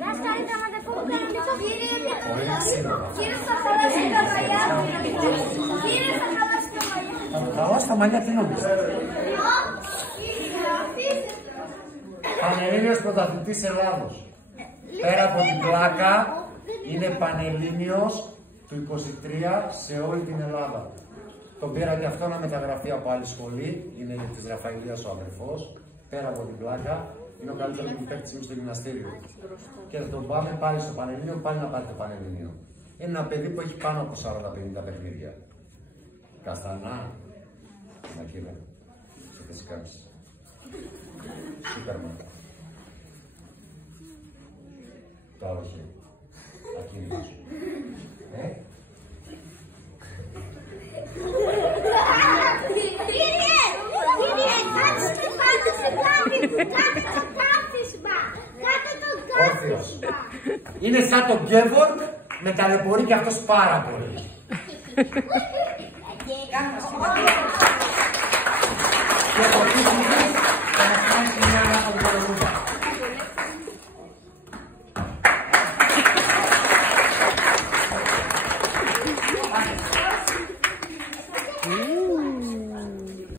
Δάσκαλε, ήταν αδερφό που κάναμε το κύριε στα θαλάσσια μαλλιά. Κύριε στα θαλάσσια μαλλιά. Τα θαλάσσια μαλλιά τι νομίζεις? Πανελλήνιος πρωταθλητής Ελλάδος. Πέρα από την πλάκα, είναι πανελλήνιος του 23 σε όλη την Ελλάδα. Τον πήρα και αυτό να μεταγραφεί από άλλη σχολή, είναι της Ραφαηλίας ο αδερφός. Πέρα από την πλάκα, είναι ο καλύτερος μου παίκτης μου στο γυμναστήριο. Και θα τον πάμε πάλι στο Πανελλήνιο, πάλι να πάρει το Πανελλήνιο. Είναι ένα παιδί που έχει πάνω από 40-50 παιχνίδια. Καστανά, Μακίδα, σε θες κάνεις. Σούπερμαν. Το άλλο χέρι. Ακίνητος. Κύριε, κάτσε το κάθισμα. Κάτω το κάθισμα. Είναι σαν τον Γκέβορκ, με ταλαιπωρεί και αυτός πάρα πολύ. Και